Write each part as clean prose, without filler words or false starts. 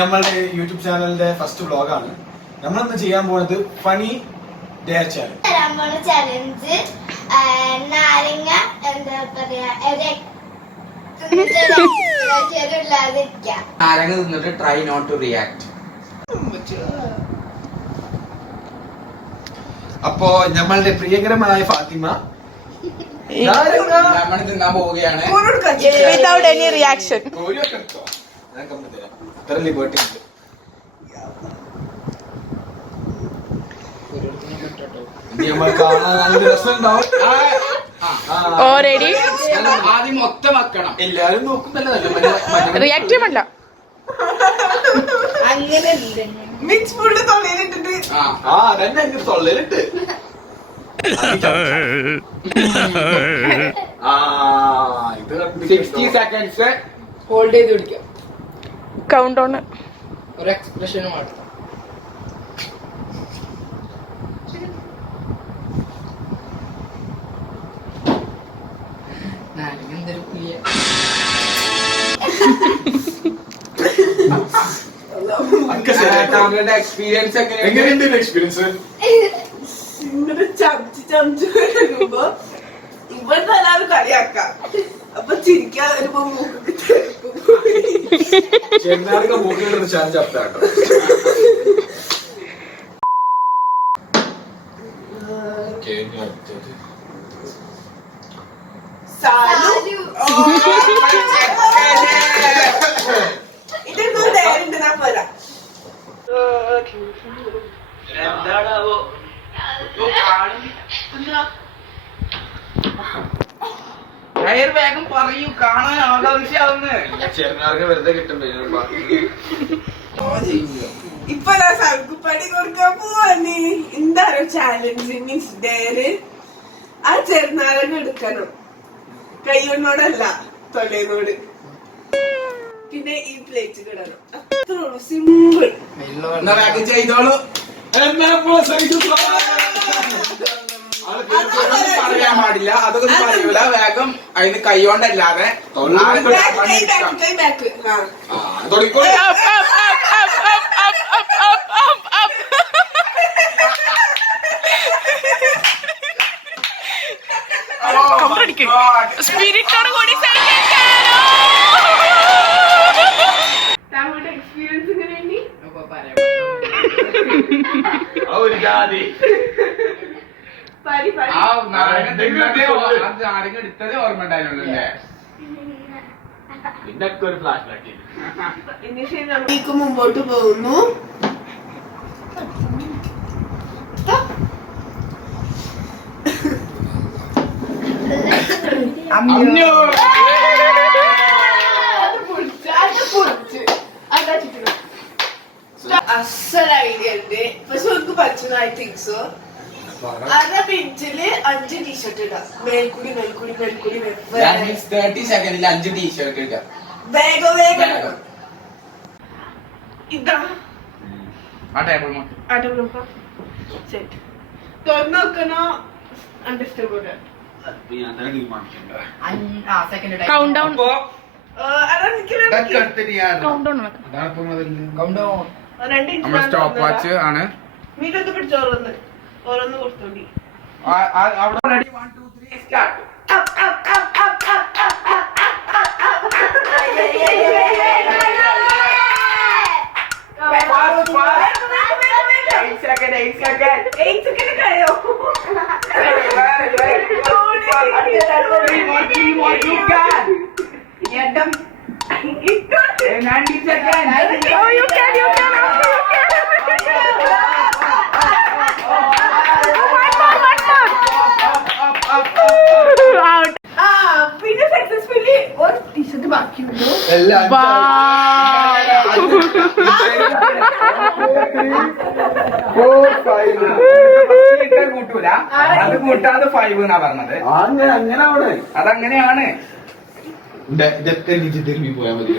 നമ്മളുടെ യൂട്യൂബ് ചാനലിന്റെ ഫസ്റ്റ് വ്ലോഗാണ്. നമ്മളിന്ന് ചെയ്യാൻ പോകുന്നത് ഫണി ഡേ ചാലഞ്ച്. ചാലഞ്ച് നാരങ്ങ എന്താ പറയാ നാരങ്ങ തിന്നിട്ട് ട്രൈ നോട്ട് ടു റിയാക്ട്. അപ്പോ നമ്മളുടെ പ്രിയങ്കരമായ ഫാത്തിമ നമ്മൾ തിന്നാൻ പോവുകയാണ്. Without any reaction. ഇത്ര ലിബർട്ടി ഉണ്ട്. ഓൾറെഡി ആദ്യം മൊത്തം വെക്കണം. എല്ലാരും നോക്കുന്നല്ലോ. റിയാക്ട് ചെയ്യാൻ മിക്സ് ഫുഡ് തൊള്ളയിലിട്ടിട്ട് അതന്നെ എന്റെ തൊള്ളയിലിട്ട് ഇത് 60 സെക്കൻഡ്സ് ഹോൾഡ് ചെയ്ത് പിടിക്കാം. Count down. ഒരു എക്സ്പ്രഷൻ മാത്രം. നാരങ്ങ എന്തൊരു പുളിയ. എക്സ്പീരിയൻസ് എങ്ങനെയുണ്ട് എക്സ്പീരിയൻസ്? ഇങ്ങനെ ചമച്ച് വരുമ്പോ ഇവിടുത്തെ എല്ലാവരും കളിയാക്കാം. അപ്പൊ ചിരിക്കാൻ വരുമ്പോ മൂക്കൊക്കെ തെറിക്കും. ചെന്നാർക്ക മൂക്കിലുള്ള ചാൻസ് അപ്റ്റാട്ടോ. ഇതൊന്നും നേരിട്ട് ഞാൻ പോരാ. എന്താണാവോ വേഗം പറയൂ, കാണാൻ ആകാംക്ഷയാവുന്നേ. ചെന്നാർക്ക് വെറുതെ കിട്ടണ്ടേ? ഇപ്പൊ ഞാൻ സൽക്കുപ്പടി കൊടുക്കാൻ പോവാണ്. എന്താണ് ചാലഞ്ച് മീൻസ് ഡേര്. ആ ചെറുനാരങ്ങ എടുക്കണം, കൈകൊണ്ടോടല്ല തൊലയോട്. പിന്നെ ഈ പ്ലേറ്റ് കിടണം. അത്രേ ഉള്ളൂ, സിമ്പിൾ. വേഗം ചെയ്തോളൂ. പറയാൻ പാടില്ല, അതൊക്കെ പറയൂല. വേഗം അതിന് കൈകൊണ്ടല്ലാതെ സ്പിരിറ്റോട് കൂടി എക്സ്പീരിയൻസ് ഇങ്ങനെ ഒരു ജാതി നാരങ്ങ എടുത്തത് ഓർമ്മ ഉണ്ടായിരുന്നല്ലോ അല്ലേ? ഇതൊക്കെ ഒരു ഫ്ലാഷ് ബാക്ക്. ഇനി മുമ്പോട്ട് പോകുന്നു. അസൽ ഐഡിയ ഉണ്ട്, പക്ഷെ നമുക്ക് പറ്റുന്ന ഐ തിങ്ക് സോ. അര മിനിറ്റില് 5 ടീഷർട്ട് ഇടാം. മേൽക്കൂടി 30 സെക്കൻഡിൽ 5 ടീഷർട്ട് ഇടാം. വേഗം ഇതാ ആ ടേബിൾ തുറന്നു നോക്കണോ? Understand. Count down. Stop watch ആണ്. മീതൊക്കെ പിടിച്ചോ. ഓരോന്ന് കൊടുത്തോണ്ടി. അവിടെ റെഡി 1 2 3 സ്റ്റാർട്ട്. 8 സെക്കൻഡ് കഴിയോ? പിന്നെ സക്സസ്ഫുള്ളി ഒരു ടീഷർട്ട് ബാക്കിയുള്ളൂ. കൂട്ടൂല, അത് കൂട്ടാതെ 5 എന്നാ പറഞ്ഞത്. അതങ്ങനെയാണ്. പോയാൽ മതി.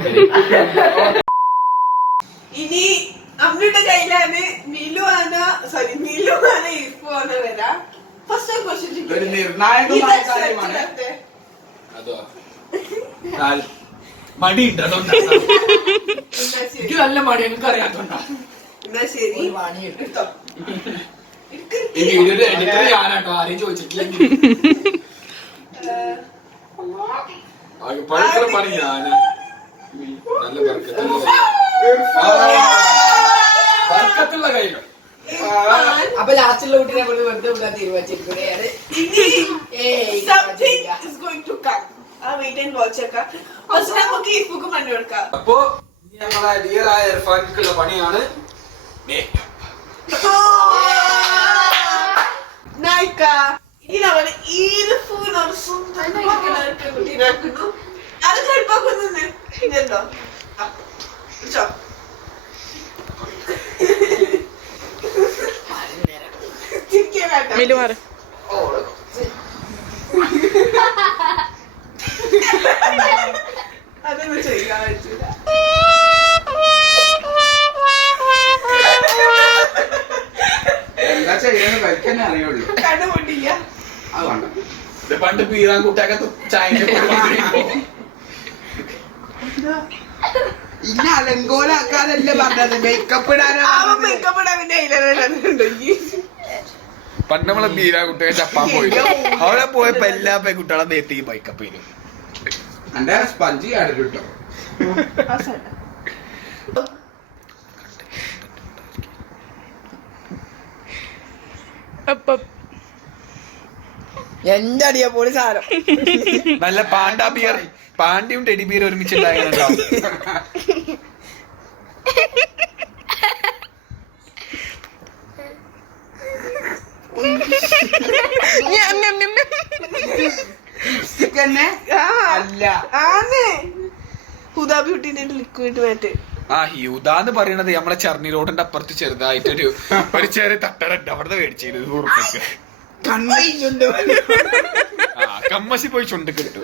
ഇനി അമ്മയുടെ കയ്യിലാണ് നീലു ആന ഇഫു ആന വരാ. ഫസ്റ്റ് ക്വസ്റ്റ്യൻ ഒരു നിർണായകമായ കാര്യമാണ്. അതോ മടി ഉണ്ട് അതുകൊണ്ടാ എന്നാ ശരി എനിക്ക് നല്ല മടി എനിക്ക് അറിയാത്തോണ്ടാ എന്നാ ശരി എടുത്തോ. ഈ വീഡിയോയുടെ എഡിറ്റർ ഞാനാട്ടോ ആരെയും ചോദിച്ചിട്ടില്ലെങ്കിൽ പണിക്കുള്ള പണി ഞാനാ നല്ല ബർക്കത്തുള്ള കൈകൾ അപ്പൊ ലാസ്റ്റുള്ള കുട്ടീനെ കൊണ്ട് വെറുതെ വിടാൻ തീരുമാനിച്ചിരിക്കുകയാണ്. Something is going to come. Wait and watch ഒക്കെ. ഫസ്റ്റ് നമുക്ക് ഈ ബുക്ക് മണ്ണി കൊടുക്കാം. അപ്പോ ഞങ്ങളെ ഡിയറായ ഇർഫാൻക്കുള്ള പണിയാണ് നായിക്ക ഇനി നമ്മൾ ഈർഫൂൻ ഒരു സുന്ദരമായിട്ട് കുട്ടീനാക്കുന്നു. അത് കടുപ്പാക്കുന്നു ഇതല്ലോ. പിടിച്ചോ. ചിരിക്കാൻ വേണ്ട. മിലു മാറ്. അതൊന്നും ചെയ്യാൻ പറ്റില്ല. എന്താ ചെയ്യുന്നത് കഴിക്കാൻ അറിയുള്ളൂ. കണ്ടുമുട്ടില്ല. അത് വേണ്ട. ഇത് പണ്ട് പീറാൻ കുട്ടിയൊക്കെ ചായ ഇന്ന അലങ്കോലാക്കാനല്ല പറഞ്ഞത്, മേക്കപ്പ് ഇടാനാണ്. മേക്കപ്പ് ഇടാൻ പിന്നെ അതിലുണ്ടെങ്കിൽ പണ്ട് നമ്മളെ പീരാ കുട്ടിയൊക്കെ ചപ്പാൻ പോയി അവിടെ പോയപ്പോ എല്ലാ പെൺകുട്ടികളെ നേരത്തെ ഈ ബൈക്കപ്പ് ചെയ്തു. എന്റെ സ്പഞ്ച് കാണിട്ടോ. അപ്പം എന്റെ അടിയാ പോളി സാധനം. നല്ല പാണ്ടാ ബിയർ, പാണ്ടിയും ടെഡി ബിയർ ഒരുമിച്ചുണ്ടാകുന്നുണ്ടാവും. അല്ല ആന്ന് ഹുദാ ബ്യൂട്ടിന്റെ ലിക്വിഡ് മാറ്റ്. ആ ഹ്യൂദാന്ന് പറയണത് നമ്മളെ ചർണി റോഡിന്റെ അപ്പുറത്ത് ചെറുതായിട്ടൊരു ഒരു ചെറിയ തട്ടറുണ്ട്, അവിടുന്ന് മേടിച്ചിരുന്നു 100 റുപ്യക്ക്. കമ്മസി പോയി ചുണ്ട് കിട്ടും.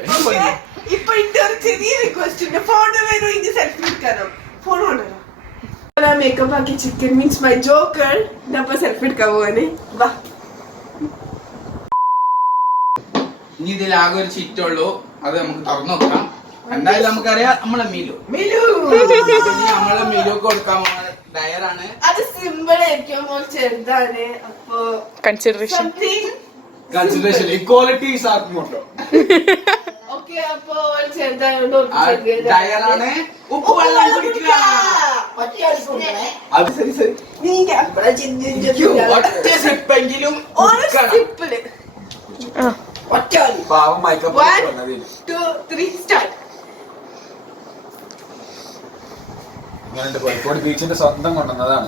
ഇപ്പൊ ഇന്റെ ഒരു ചെറിയ റിക്വസ്റ്റ് ഉണ്ട്. ഫോൺ വരും, ഇനി സെൽഫി എടുക്കാനോ? ഫോൺ കൊണ്ടുവരാം. മേക്കപ്പ് ആക്കി ചിക്കൻ മീൻസ് മൈ ജോക്കർ. അപ്പൊ സെൽഫി എടുക്കാൻ പോവാന് വാ. ഇനി ഇതിലാകെ ഒരു ചിറ്റുള്ളൂ, അത് നമുക്ക് തുറന്നു നോക്കാം. എന്തായാലും നമുക്കറിയാം നമ്മളെ മിലു മിലു നമ്മളെ മിലു കൊടുക്കാൻ ഡയറാണ്. അത് സിമ്പിൾ ആയിരിക്കും, ചെറുതാണ്. അപ്പൊ കൺസിഡറേഷൻ സംതിങ് കൺസിഡറേഷൻ ഇക്വാലിറ്റി സാക്കുമുണ്ടോ? ഓക്കെ. അപ്പൊ ചെറുതായോണ്ട് ഡയറാണ്. ഉപ്പ് വെള്ളം കുടിക്കുക. അത് ശരി ശരി. ഒറ്റ സിപ്പെങ്കിലും ഒരു സിപ്പില് ഒറ്റ പാവം മൈക്കപ്പ് 1 2 3 സ്റ്റാർട്ട്. ഇങ്ങനെ കോഴിക്കോട് ബീച്ചിന്റെ സ്വന്തം കൊണ്ടുവന്നതാണ്.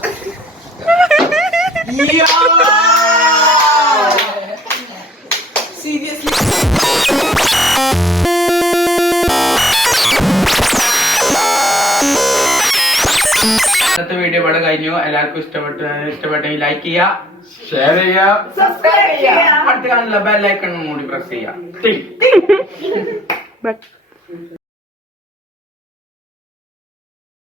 സീരിയസ്ലി ഇന്നത്തെ വീഡിയോ ഇവിടെ കഴിഞ്ഞു. എല്ലാവർക്കും ഇഷ്ടപ്പെട്ടെങ്കിൽ ലൈക്ക് ചെയ്യുക, ഷെയർ ചെയ്യാ, സബ്സ്ക്രൈബ് ചെയ്യാം. അടുത്ത കാണുന്ന ബെൽ ഐക്കൺ കൂടി പ്രസ് ചെയ്യുക. ബട്ട്